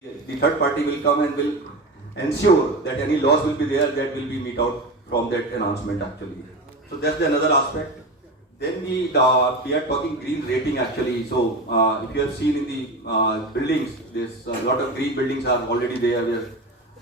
The third party will come and will ensure that any loss will be there that will be meet out from that announcement actually. So that's the another aspect. Then we are talking green rating actually. So if you have seen in the buildings, there's a lot of green buildings are already there where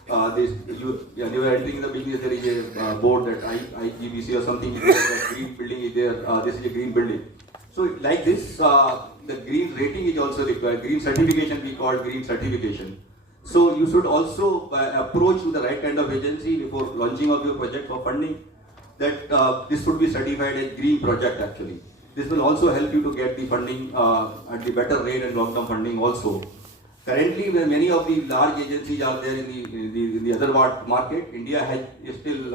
you are entering the building, there is a board that IGBC or something is there, that green building is there, this is a green building. So like this, the green rating is also required, green certification we call green certification. So you should also approach to the right kind of agency before launching of your project for funding, that this should be certified as green project actually. This will also help you to get the funding at the better rate and long-term funding also. Currently, where many of the large agencies are there in the other market, India has still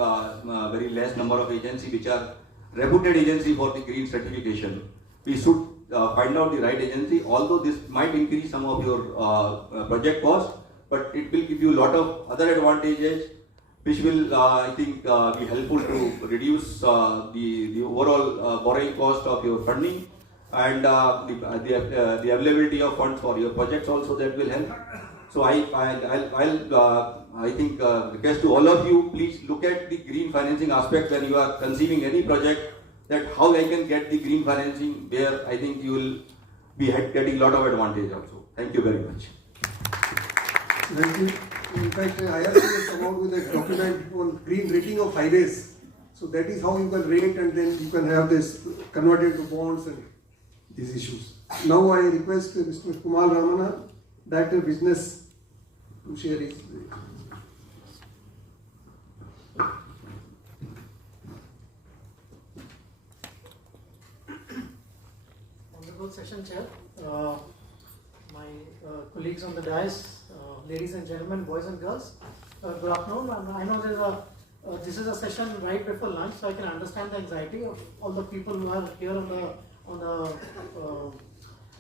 very less number of agencies which are reputed agency for the green certification. We should find out the right agency, although this might increase some of your project cost, but it will give you a lot of other advantages which will, I think, be helpful to reduce the overall borrowing cost of your funding and the availability of funds for your projects also, that will help. So I think request to all of you, please look at the green financing aspect when you are conceiving any project, that how I can get the green financing, where I think you will be getting a lot of advantage also. Thank you very much. Thank you. In fact, IRC has come out with a document on green rating of highways. So that is how you can rate, and then you can have this converted to bonds and these issues. Now I request Mr. Kumar Ramana, Director of Business, to share his. Honorable Session Chair, my colleagues on the dais, ladies and gentlemen, boys and girls, good afternoon. I know this is a session right before lunch, so I can understand the anxiety of all the people who are here on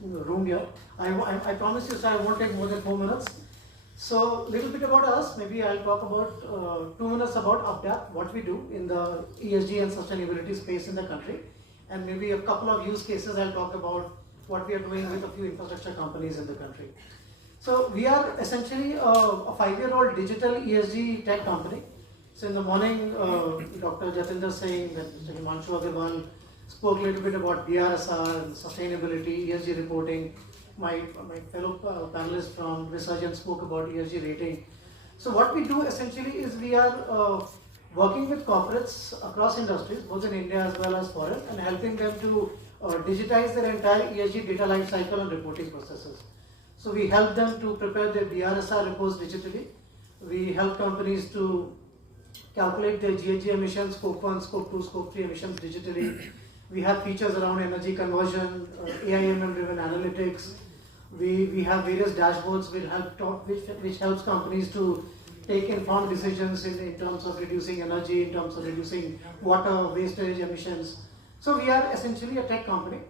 the room here. I promise you, sir, I won't take more than 4 minutes. So, little bit about us. Maybe I'll talk about 2 minutes about UpDAP, what we do in the ESG and sustainability space in the country, and maybe a couple of use cases. I'll talk about what we are doing with a few infrastructure companies in the country. So we are essentially a 5-year-old digital ESG tech company. So in the morning, Dr. Jatinder Singh and Mr. Himanshu Agarwal spoke a little bit about BRSR and sustainability, ESG reporting. My fellow panelists from Resurgent spoke about ESG rating. So what we do essentially is we are working with corporates across industries, both in India as well as foreign, and helping them to digitize their entire ESG data life cycle and reporting processes. So we help them to prepare their BRSR reports digitally. We help companies to calculate their GHG emissions, Scope 1, Scope 2, Scope 3 emissions digitally. We have features around energy conversion, AI/ML driven analytics. We have various dashboards which helps companies to take informed decisions in terms of reducing energy, in terms of reducing water, wastage, emissions. So we are essentially a tech company.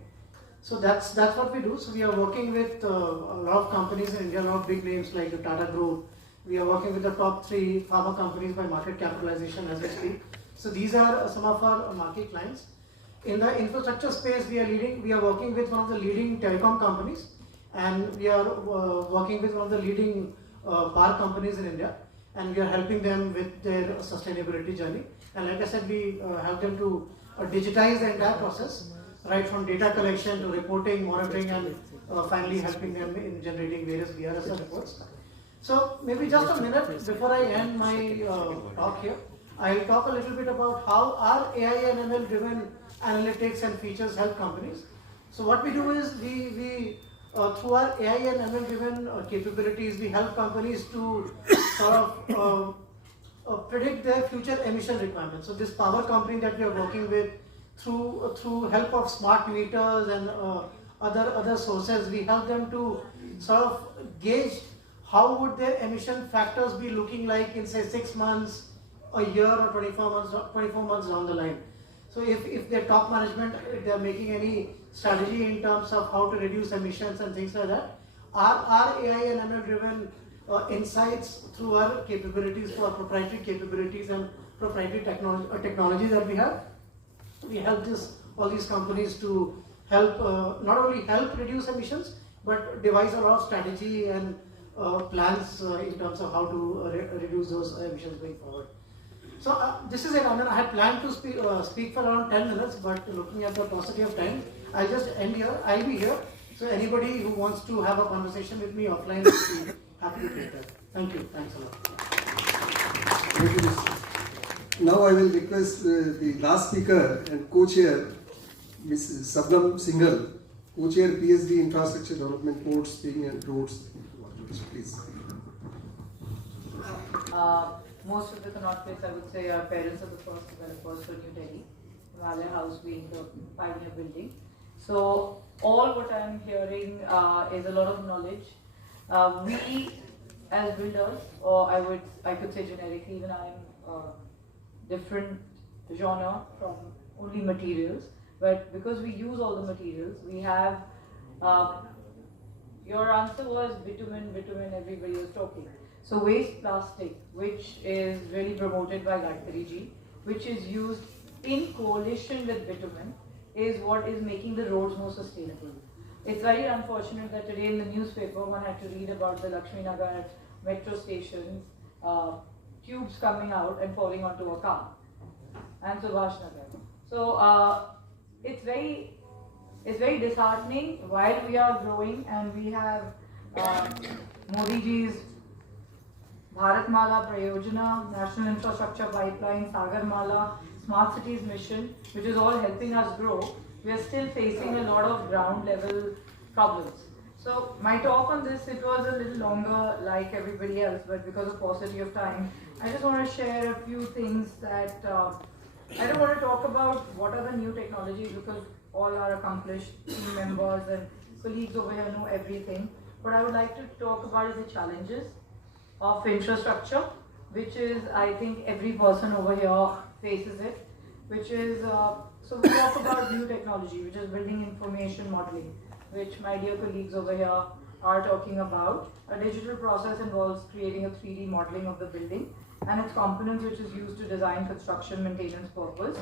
So that's what we do. So we are working with a lot of companies in India, a lot of big names like the Tata Group. We are working with the top 3 pharma companies by market capitalization as we speak. So these are some of our market clients. In the infrastructure space, we are working with one of the leading telecom companies, and we are working with one of the leading power companies in India, and we are helping them with their sustainability journey. And like I said, we help them to digitize the entire process, right from data collection to reporting, monitoring, and finally helping them in generating various BRSR reports. So maybe just a minute before I end my talk here, I'll talk a little bit about how our AI and ML driven analytics and features help companies. So what we do is we through our AI and ML driven capabilities, we help companies to sort of predict their future emission requirements. So this power company that we are working with, through help of smart meters and other sources, we help them to sort of gauge how would their emission factors be looking like in say 6 months, a year, or 24 months down the line. So if their top management, if they are making any strategy in terms of how to reduce emissions and things like that, our AI and ML driven insights through our capabilities, for our proprietary capabilities and proprietary technology that we have, we help all these companies to help not only help reduce emissions, but devise a lot of strategy and plans in terms of how to reduce those emissions going forward. So this is it. I mean, I had planned to speak for around 10 minutes, but looking at the paucity of time, I'll just end here. I'll be here. So anybody who wants to have a conversation with me offline will be happy to take that. Thank you. Thanks a lot. Thank you, Mr. Now I will request the last speaker and co-chair, Ms. Sabnam Singhal, co-chair PSD Infrastructure Development, Ports, Paving and Roads. Please. Most of the Connaught Place, I would say, are parents of the first developers for New Delhi, Himalaya House being the pioneer building. So all what I'm hearing is a lot of knowledge. We as builders, or I could say generically, even I'm different genre from only materials, but because we use all the materials, we have, your answer was bitumen, everybody was talking. So waste plastic, which is really promoted by Gadkari ji, which is used in coalition with bitumen, is what is making the roads more sustainable. It's very unfortunate that today in the newspaper one had to read about the Lakshmi Nagar metro stations, tubes coming out and falling onto a car, and Subhash Nagar. So it's very disheartening while we are growing and we have Modi ji's Bharatmala Prayojana, National Infrastructure Pipeline, Sagarmala, Smart Cities Mission, which is all helping us grow. We are still facing a lot of ground level problems. So my talk on this, it was a little longer like everybody else, but because of paucity of time, I just want to share a few things that, I don't want to talk about what are the new technologies because all our accomplished team members and colleagues over here know everything. What I would like to talk about is the challenges of infrastructure, which is, I think every person over here faces it, which is, so we talk about new technology, which is building information modeling, which my dear colleagues over here are talking about. A digital process involves creating a 3D modeling of the building and its components, which is used to design construction maintenance purpose.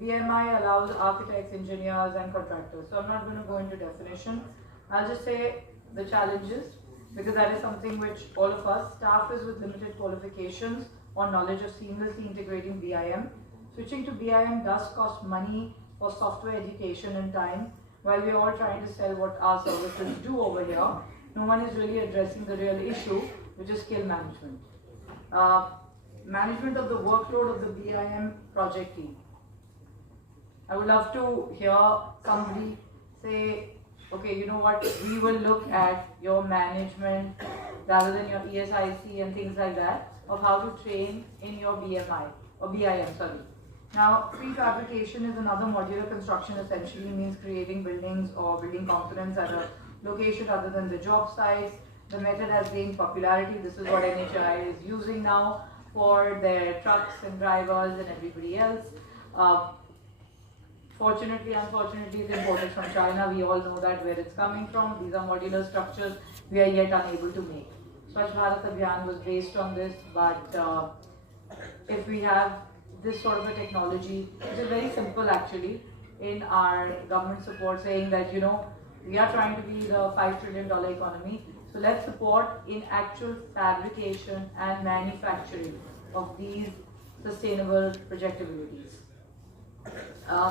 BMI allows architects, engineers and contractors. So I'm not going to go into definition. I'll just say the challenges, because that is something which all of us, staff is with limited qualifications or knowledge of seamlessly integrating BIM. Switching to BIM does cost money for software education and time. While we're all trying to sell what our services do over here, no one is really addressing the real issue, which is skill management. Management of the workload of the BIM project team. I would love to hear somebody say, okay, you know what, we will look at your management rather than your ESIC and things like that, of how to train in your BIM, sorry. Now, prefabrication is another modular construction, essentially means creating buildings or building components at a location other than the job sites. The method has gained popularity. This is what NHAI is using now for their trucks and drivers and everybody else. Fortunately, unfortunately, it's imported from China. We all know that where it's coming from. These are modular structures we are yet unable to make. Swachh Bharat Abhiyan was based on this, but if we have this sort of a technology, which is very simple actually, in our government support saying that, you know, we are trying to be the $5 trillion economy, so let's support in actual fabrication and manufacturing of these sustainable projectabilities.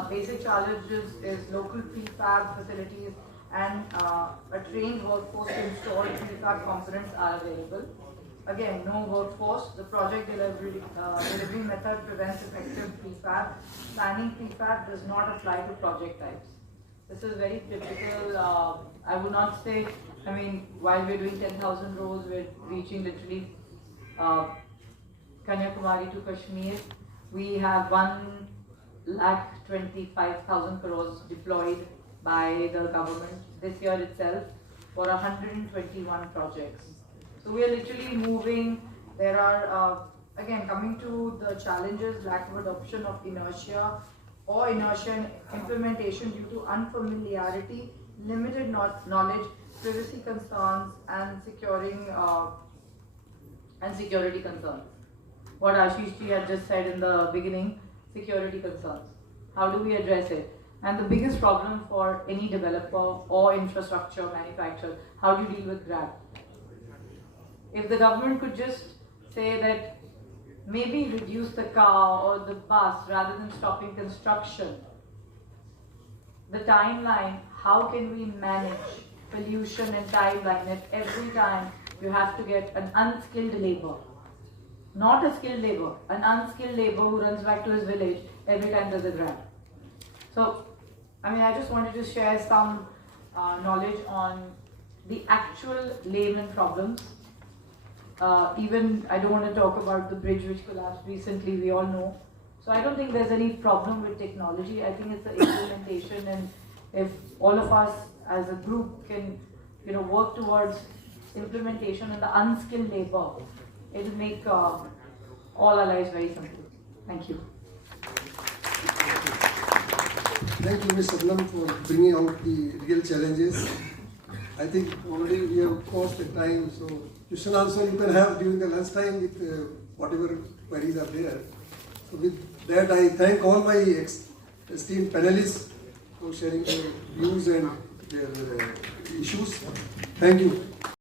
Basic challenges is local prefab facilities and a trained workforce to install prefab components are available. Again, no workforce. The project delivery method prevents effective prefab. Planning prefab does not apply to project types. This is very typical. I would not say, I mean, while we're doing 10,000 rows, we're reaching literally Kanyakumari to Kashmir. We have 1,25,000 crores deployed by the government this year itself for 121 projects. So we are literally moving. There are, again, coming to the challenges, lack of adoption of inertia or inertia in implementation due to unfamiliarity, limited knowledge, privacy concerns, and security concerns. What Ashish ji had just said in the beginning, security concerns. How do we address it? And the biggest problem for any developer or infrastructure manufacturer, how do you deal with GRAB? if the government could just say that maybe reduce the car or the bus rather than stopping construction, the timeline, how can we manage pollution and timeline if every time you have to get an unskilled labor, not a skilled labor, an unskilled labor who runs back to his village every time there's a grant. So, I mean, I just wanted to share some knowledge on the actual layman problems. Even I don't want to talk about the bridge which collapsed recently, we all know. So I don't think there's any problem with technology. I think it's the implementation, and if all of us as a group can, work towards implementation and the unskilled labor, it will make all our lives very simple. Thank you. Thank you, Ms. Sabnam, for bringing out the real challenges. I think already we have crossed the time, so question answer you can have during the lunch time with whatever queries are there. So with that, I thank all my esteemed panelists for sharing their views and their issues. Thank you.